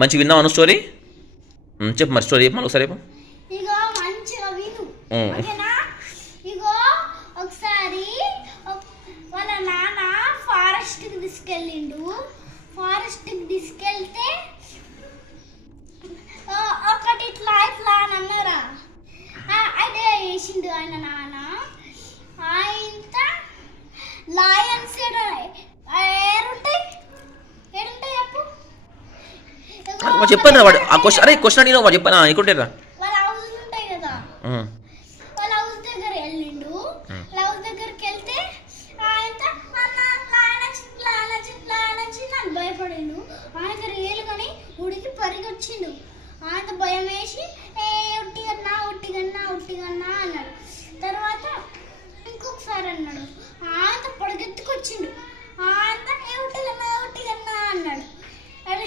మంచి విన్నావు అను స్టోరీ చెప్పు మరి స్టోరీ చెప్పు మళ్ళీ ఒకసారి చెప్పు. ఇగో మంచిగా విను ఓకేనా. ఇగో ఒకసారి వాళ్ళ నాన్న ఫారెస్ట్కి తీసుకెళ్ళిండు. ఫారెస్ట్కి తీసుకెళ్తే ఒకటి ఇట్లా ఇట్లా అని అన్నారా, అయితే వేసిండు ఆయన నాన్న. ఆయన లయన్స్ ఏడుంటాయి చెప్పు. చెప్పాను వాడు ఆ క్వశ్చన్, అరే క్వశ్చన్ అడిగిన వాడు చెప్పాను అనుకుంటారా. వాళ్ళ హౌస్ ఉంటాయి కదా, వాళ్ళ హౌస్ దగ్గర వెళ్ళిండు. హౌస్ దగ్గరికి వెళ్తే ఆయన నన్ను భయపడిండు. ఆయన రియల్ కానీ ఉడికి పరిగొచ్చిండు. ఆయన భయం వేసి ఉట్టిగన్నా అన్నాడు. తర్వాత ఇంకొకసారి అన్నాడు. ఆయన పొడగెత్తుకొచ్చిండు. ఆయన ఉట్టిగన్నా అన్నాడు. అరే